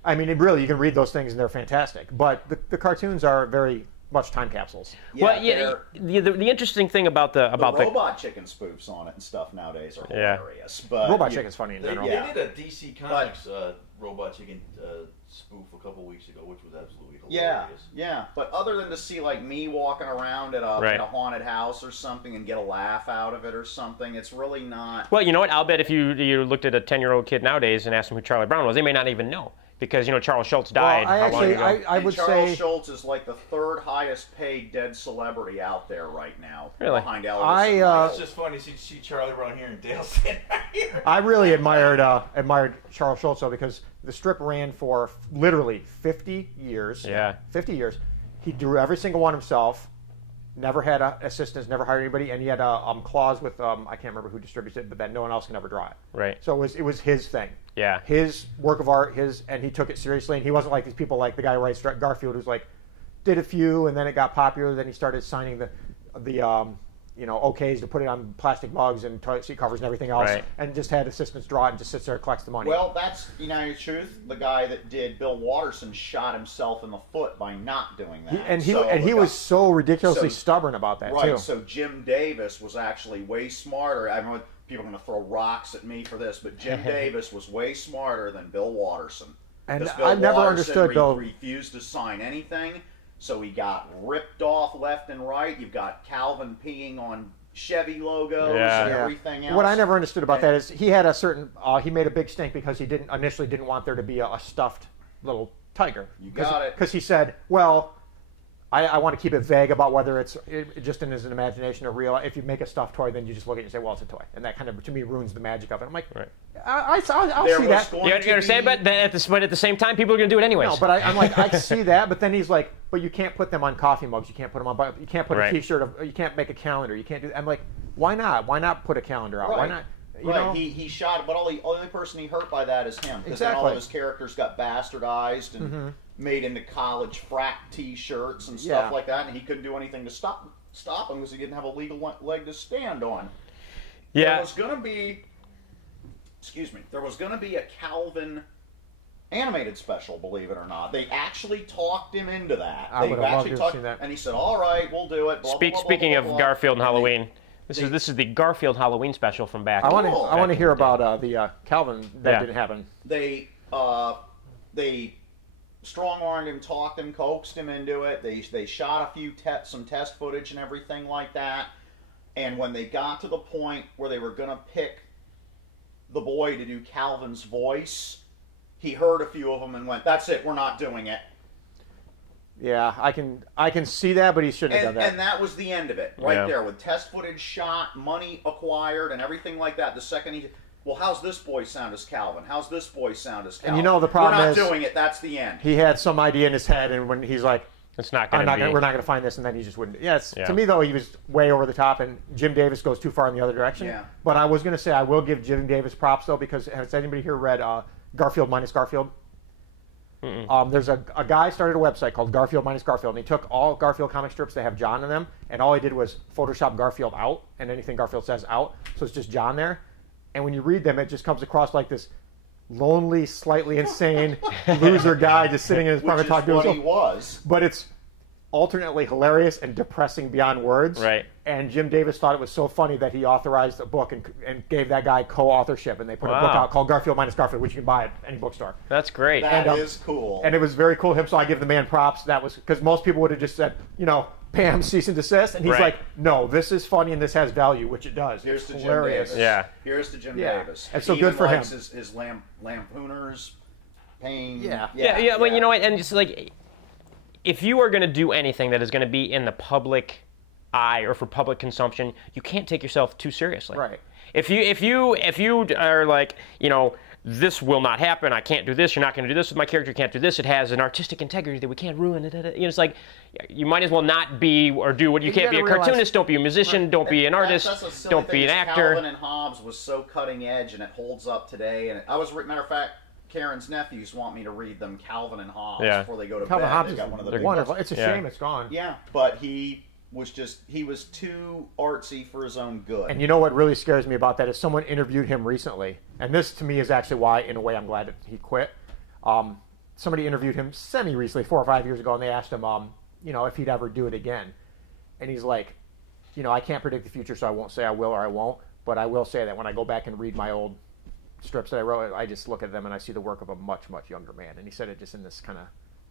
I mean, you can read those things and they're fantastic. But the cartoons are very much time capsules. Yeah, the interesting thing about the Robot Chicken spoofs on it and stuff nowadays are hilarious. But Robot Chicken's funny in general. They did a DC Comics Robot Chicken spoof a couple weeks ago, which was absolutely hilarious. Yeah. But other than to see like me walking around at a haunted house or something and get a laugh out of it or something, it's really not. Well, you know what? I'll bet if you looked at a 10-year-old kid nowadays and asked him who Charlie Brown was, they may not even know. because Charles Schultz died. Well, I would Charles say Schultz is like the third highest paid dead celebrity out there right now, Really? behind Elvis. It's just funny to see Charlie around here and Dale standing right here. I really admired Charles Schultz though, because the strip ran for literally 50 years. Yeah. 50 years. He drew every single one himself. Never had assistants, never hired anybody, and he had a clause with I can't remember who distributes it, but that no one else can ever draw it. Right. So it was his thing. Yeah. His work of art, and he took it seriously, and he wasn't like these people like the guy who writes Garfield, who's like did a few, and then it got popular, then he started signing the okays to put it on plastic mugs and toilet seat covers and everything else, Right. and just had assistants draw it and just sits there and collects the money. Well, that's United Truth. The guy that did Bill Watterson shot himself in the foot by not doing that. He was so ridiculously stubborn about that right, too. So Jim Davis was actually way smarter. I know people are going to throw rocks at me for this, but Jim Davis was way smarter than Bill Watterson. And Bill I've never Watterson understood Bill. refused to sign anything, so he got ripped off left and right. You've got Calvin peeing on Chevy logos and everything else. What I never understood about that is he had a certain he made a big stink because he initially didn't want there to be a stuffed little tiger. You got it. Because he said, well, I want to keep it vague about whether it's just in his imagination or real. If you make a stuffed toy, then you just look at it and say, well, it's a toy. And that kind of, to me, ruins the magic of it. I'm like, right. I'll see that. You understand, but at the same time, people are going to do it anyways. No, but I'm like, I see that, but then he's like, but you can't put them on coffee mugs. You can't put them on. You can't put a T-shirt. You can't make a calendar. You can't do. I'm like, why not? Why not put a calendar out? Right. Why not? You right. know? He shot, but the only person he hurt by that is him. Because then all of his characters got bastardized and made into college frat T-shirts and stuff like that, and he couldn't do anything to stop him because he didn't have a legal leg to stand on. Yeah. There was going to be a Calvin animated special, believe it or not. They actually talked him into that. I would have loved to have seen that. And he said, all right, we'll do it. Speaking of Garfield and Halloween, this is the Garfield Halloween special from back. I want to hear about the Calvin that didn't happen. They strong-armed him, talked him, coaxed him into it. They shot a few some test footage and everything like that. And when they got to the point where they were going to pick the boy to do Calvin's voice, he heard a few of them and went, "That's it, we're not doing it." Yeah, I can see that, but he shouldn't have done that. And that was the end of it, right there, with test footage shot, money acquired, and everything like that. The second well, how's this boy sound as Calvin? How's this boy sound as Calvin? And the problem we're not doing it. That's the end. He had some idea in his head, and when he's like, "It's not going to be. We're not going to find this," and then he just wouldn't. Yes, to me though, he was way over the top, and Jim Davis goes too far in the other direction. Yeah. But I was going to say I will give Jim Davis props though, because has anybody here read Garfield minus Garfield? There's a guy started a website called Garfield minus Garfield, and he took all Garfield comic strips that have John in them, and all he did was Photoshop Garfield out, and anything Garfield says out, so it's just John there. And when you read them, it just comes across like this lonely, slightly insane loser guy just sitting in his apartment talking to himself. He was. But it's alternately hilarious and depressing beyond words. Right. And Jim Davis thought it was so funny that he authorized a book and gave that guy co-authorship, and they put a book out called Garfield minus Garfield, which you can buy at any bookstore. That's great. That is cool. And it was very cool of him, so I give the man props. That was because most people would have just said, Pam, cease and desist, and he's like, no, this is funny and this has value, which it does. Here's to hilarious. Jim Davis. Yeah. Here's to Jim Davis. And so he good for him. His lampooners, pain. Yeah. Well, you know what? And just like, if you are going to do anything that is going to be in the public eye or for public consumption, you can't take yourself too seriously. Right. If you are like, this will not happen, I can't do this, you're not going to do this with my character, you can't do this, it has an artistic integrity that we can't ruin it. It's like, you might as well not be or do what you can't be a cartoonist, don't be a musician, don't be an artist, don't be an actor. Calvin and Hobbes was so cutting edge, and it holds up today. And matter of fact, Karen's nephews want me to read them Calvin and Hobbes before they go to Calvin bed. Hobbes They got one of the is wonderful. It's a shame it's gone. Yeah, but he was too artsy for his own good. And you know what really scares me about that is someone interviewed him recently, and this to me is actually why, in a way, I'm glad that he quit. Somebody interviewed him semi-recently, 4 or 5 years ago, and they asked him, if he'd ever do it again. And he's like, I can't predict the future, so I won't say I will or I won't, but I will say that when I go back and read my old strips that I wrote, I just look at them and I see the work of a much, much younger man. And he said it just in this kind of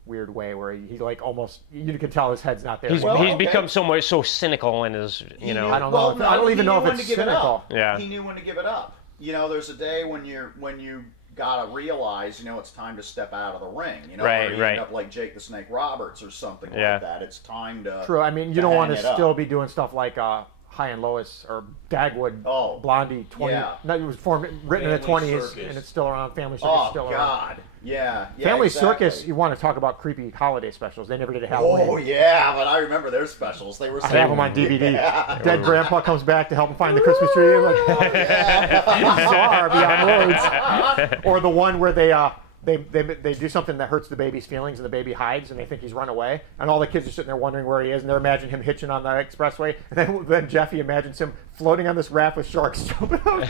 weird way where he like almost, you can tell his head's not there. He's become so cynical in his, I don't even know if it's cynical. He knew when to give it up. There's a day when you gotta realize, you know, it's time to step out of the ring. You know, Right, or you right. end up like Jake the Snake Roberts or something Yeah. like that. It's time to. True. I mean, you don't want to still be doing stuff like High and Lois or Dagwood, Blondie, 20. Yeah. No, it was written in the 20s, Circus. and it's still around. Family Circus is still Oh around. God. Yeah. Family exactly. Circus, you want to talk about creepy holiday specials. They never did a Halloween. Oh yeah, but I remember their specials. They were. I have them on DVD. Yeah. Dead grandpa comes back to help him find the Christmas tree. I'm like, bizarre beyond words. Or the one where they do something that hurts the baby's feelings, and the baby hides, and they think he's run away, and all the kids are sitting there wondering where he is, and they're imagining him hitching on the expressway, and then Jeffy imagines him floating on this raft with sharks jumping out.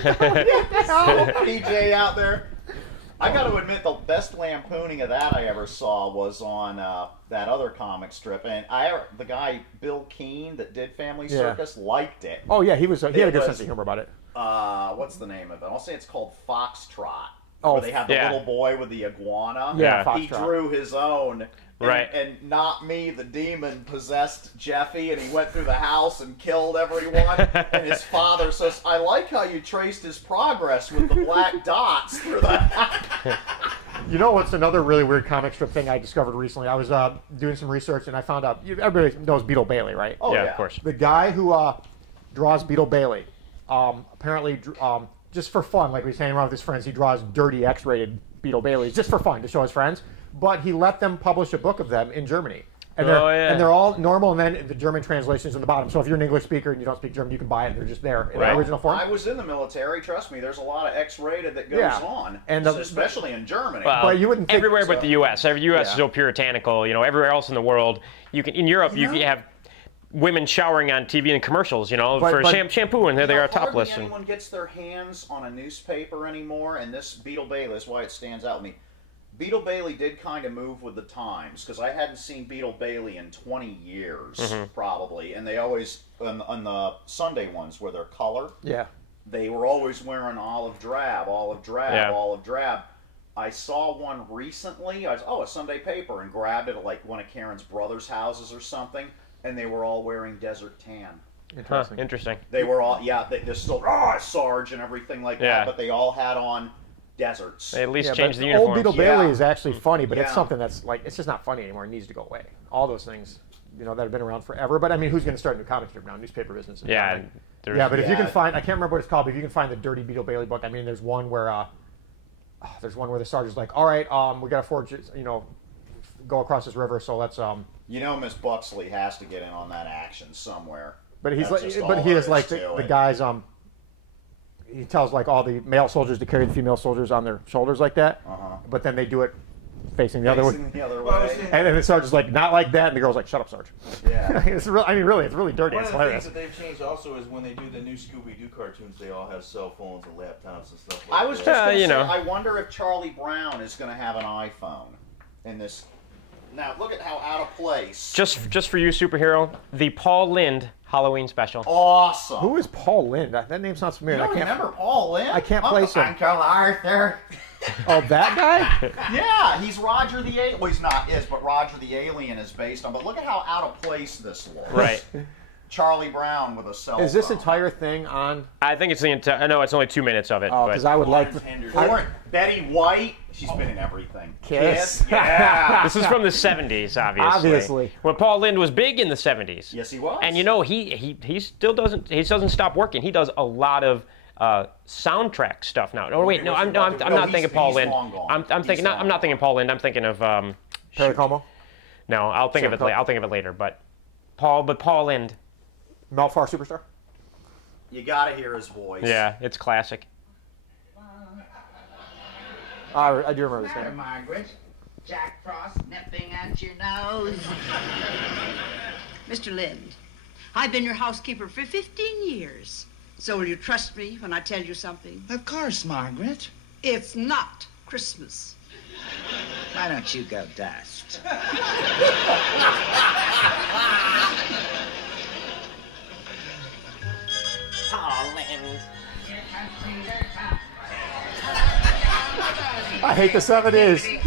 PJ out there. I got to admit, the best lampooning of that I ever saw was on that other comic strip, and the guy Bill Keane that did Family Circus liked it. Oh yeah, he had a good sense of humor about it. What's the name of it? I'll say it's called Foxtrot. Oh, where they have the little boy with the iguana. Yeah, he Foxtrot. drew his own. Right. And Not Me, the demon, possessed Jeffy, and he went through the house and killed everyone. And his father says, I like how you traced his progress with the black dots through the house. You know what's another really weird comic strip thing I discovered recently? I was doing some research, and I found out, everybody knows Beetle Bailey, right? Oh, yeah, of course. The guy who draws Beetle Bailey, apparently, just for fun, like he's hanging around with his friends, he draws dirty X-rated Beetle Baileys just for fun to show his friends. But he let them publish a book of them in Germany. And they're all normal, and then the German translation is in the bottom. So if you're an English speaker and you don't speak German, you can buy it, and they're just there in the original form. I was in the military. Trust me, there's a lot of X-rated that goes on, and especially in Germany. Well, but you wouldn't think everywhere but the U.S. The U.S. is Yeah. so puritanical. You know, everywhere else in the world, you can in Europe you can have women showering on TV and commercials. You know, for shampoo, and there they are topless. Hardly anyone gets their hands on a newspaper anymore, and this Beetle Bailey is why it stands out with me. Beetle Bailey did kind of move with the times, because I hadn't seen Beetle Bailey in 20 years, probably. And they always, on the Sunday ones where they're color, they were always wearing olive drab. I saw one recently, a Sunday paper, and grabbed it at like one of Karen's brother's houses or something, and they were all wearing desert tan. Interesting. Interesting. They were all, they're still, Sarge and everything like that, but they all had on deserts. They at least changed the uniform. Old Beetle Bailey is actually funny, but it's something that's like, it's just not funny anymore. It needs to go away. All those things, you know, that have been around forever. But I mean, who's going to start a new comic strip now? Newspaper business. But if you can find, I can't remember what it's called, but if you can find the Dirty Beetle Bailey book, I mean, there's one where the sergeant's like, all right, we got to forge, you know, go across this river, so let's You know, Miss Buxley has to get in on that action somewhere. But he's the guys he tells like all the male soldiers to carry the female soldiers on their shoulders like that. But then they do it facing the other way. And then the sergeant's like, not like that, and the girl's like, shut up, Sarge. Yeah. It's really dirty. One It's of the hilarious. things that they've changed also is when they do the new Scooby-Doo cartoons, they all have cell phones and laptops and stuff like I was that. just going to say, I wonder if Charlie Brown is going to have an iPhone in this. Now, look at how out of place. Just for you, superhero, the Paul Lynde Halloween special. Awesome. Who is Paul Lynde? That name sounds familiar. You don't remember Paul Lynde? I can't place him. Uncle Arthur. Oh, that guy? Yeah, he's Roger the Alien. Well, he's not but Roger the Alien is based on. But look at how out of place this looks. Right. Charlie Brown with a cell phone. Is this entire thing on? I think it's the entire. No, it's only 2 minutes of it. Oh, because I would like. Betty White. She's been in everything. Kiss. Yeah. This is from the 70s, obviously. When Paul Lynde was big in the 70s. Yes, he was. And you know, he still doesn't stop working. He does a lot of soundtrack stuff now. Oh wait, I'm not thinking Paul Lynde. I'm not thinking Paul Lynde. I'm thinking of Perry Como? No, I'll think of it later. But Paul Lynde. Melfar Superstar? You gotta hear his voice. Yeah, it's classic. I do remember this guy. Margaret. Jack Frost nipping at your nose. Mr. Lynde, I've been your housekeeper for 15 years. So will you trust me when I tell you something? Of course, Margaret. It's not Christmas. Why don't you go dust? I hate the 70s.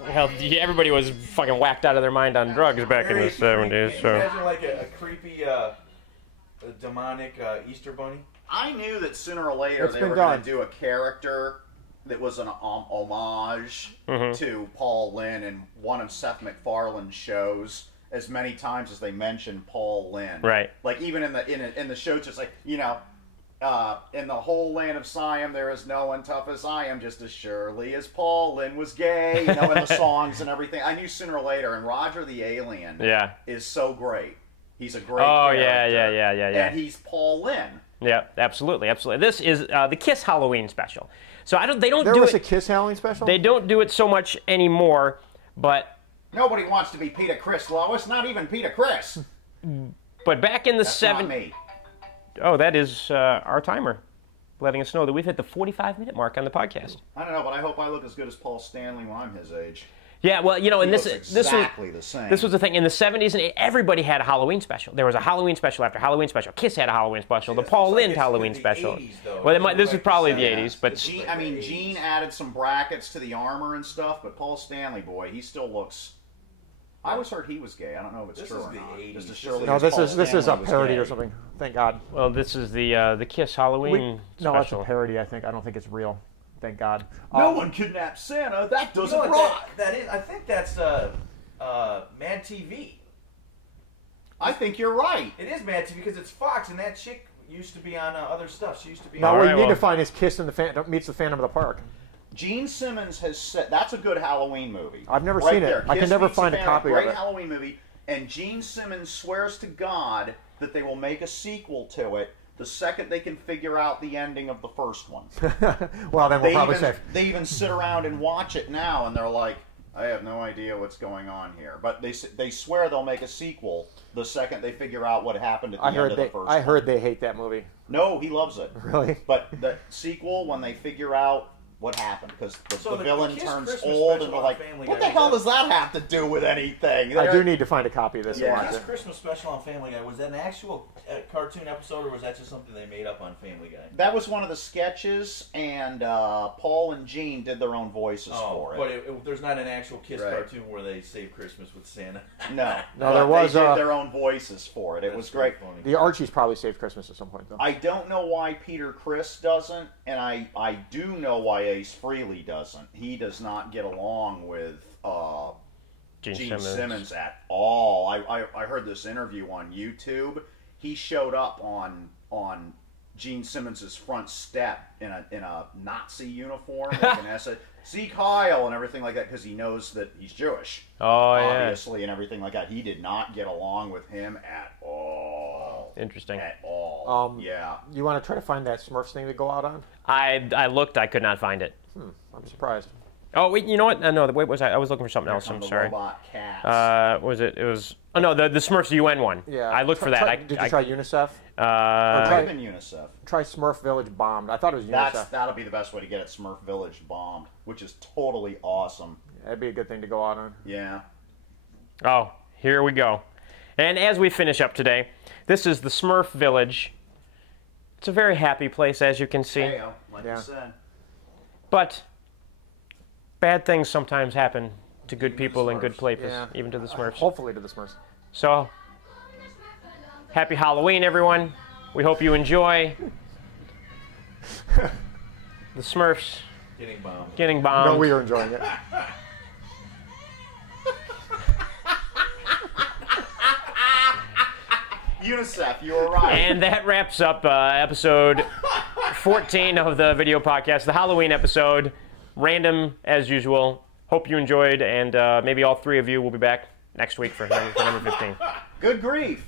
Well, everybody was fucking whacked out of their mind on drugs back in the 70s. So. Imagine like a creepy, demonic Easter bunny. I knew that sooner or later they were going to do a character that was an homage to Paul Lynde in one of Seth MacFarlane's shows. As many times as they mentioned Paul Lynde, right? Like even in the show, just like in the whole land of Siam, there is no one tough as I am, just as surely as Paul Lynde was gay. In the songs and everything. I knew sooner or later. And Roger the Alien, is so great. He's a great character. Yeah. And he's Paul Lynde. Yeah, absolutely. This is the Kiss Halloween special. So There was a Kiss Halloween special? They don't do it so much anymore, but nobody wants to be Peter Criss, Lois. Not even Peter Criss. But back in the Not me. Oh, that is our timer, letting us know that we've hit the 45-minute mark on the podcast. I don't know, but I hope I look as good as Paul Stanley when I'm his age. Yeah, well, and this exactly the same. This was the thing in the 70s, and everybody had a Halloween special. There was a Halloween special after Halloween special. Kiss had a Halloween special. The Paul Lynde Halloween special. 80s, well, this is probably the 80s, but Gene added some brackets to the armor and stuff, but Paul Stanley, boy, he still looks. I always heard he was gay. I don't know if it's true or not. This is a parody or something. Thank God. Well, this is the Kiss Halloween special. No, it's a parody. I think. I don't think it's real. Thank God. No one kidnapped Santa. That doesn't rock. That is. I think that's Mad TV. I think you're right. It is Mad TV because it's Fox, and that chick used to be on other stuff. She used to be. No, what you need to find is Kiss and meets the Phantom of the Park. Gene Simmons has said that's a good Halloween movie. I've never seen it. I can never find a copy of it. Great Halloween movie, and Gene Simmons swears to God that they will make a sequel to it the second they can figure out the ending of the first one. Well, then we're probably safe. They even sit around and watch it now, and they're like, I have no idea what's going on here. But they swear they'll make a sequel the second they figure out what happened at the end of the first one. I heard they hate that movie. No, he loves it. Really? But the sequel, when they figure out what happened, because the villain turns Christmas old and they're like, Family what Guy the hell does that have to do with anything? I do need to find a copy of this. Yeah. And watch This it. Christmas special on Family Guy, was that an actual cartoon episode, or was that just something they made up on Family Guy? That was one of the sketches, and Paul and Gene did their own voices for it. But there's not an actual Kiss cartoon where they save Christmas with Santa. No, there was. They did their own voices for it. It was great. Funny. The Archies probably saved Christmas at some point, though. I don't know why Peter Criss doesn't, and I do know why Ace Frehley doesn't. He does not get along with Gene Simmons at all. I heard this interview on YouTube. He showed up on Gene Simmons' front step in a Nazi uniform, like an SS. Sieg Heil and everything like that, because he knows that he's Jewish. Obviously, and everything like that. He did not get along with him at all. Interesting. At all. Yeah. You want to try to find that Smurfs thing to go out on? I looked. I could not find it. I'm surprised. Oh wait, you know what? No, wait, was I was looking for something else. I'm sorry. Robot cats. Was it? It was. Oh no, the Smurfs UN one. Yeah. I looked for that. Did you try UNICEF? Try UNICEF. Try Smurf Village Bombed. I thought it was UNICEF. That'll be the best way to get it. Smurf Village Bombed, which is totally awesome. That'd be a good thing to go out on. Yeah. Oh, here we go. And as we finish up today, this is the Smurf Village. It's a very happy place, as you can see. Hey-o, like you said. But bad things sometimes happen to good people in good places, Yeah. even to the Smurfs. Hopefully to the Smurfs. So, happy Halloween, everyone. We hope you enjoy the Smurfs getting bombed. No, we are enjoying it. UNICEF, you were right. And that wraps up episode 14 of the video podcast, the Halloween episode. Random, as usual. Hope you enjoyed, and maybe all three of you will be back next week for number 15. Good grief.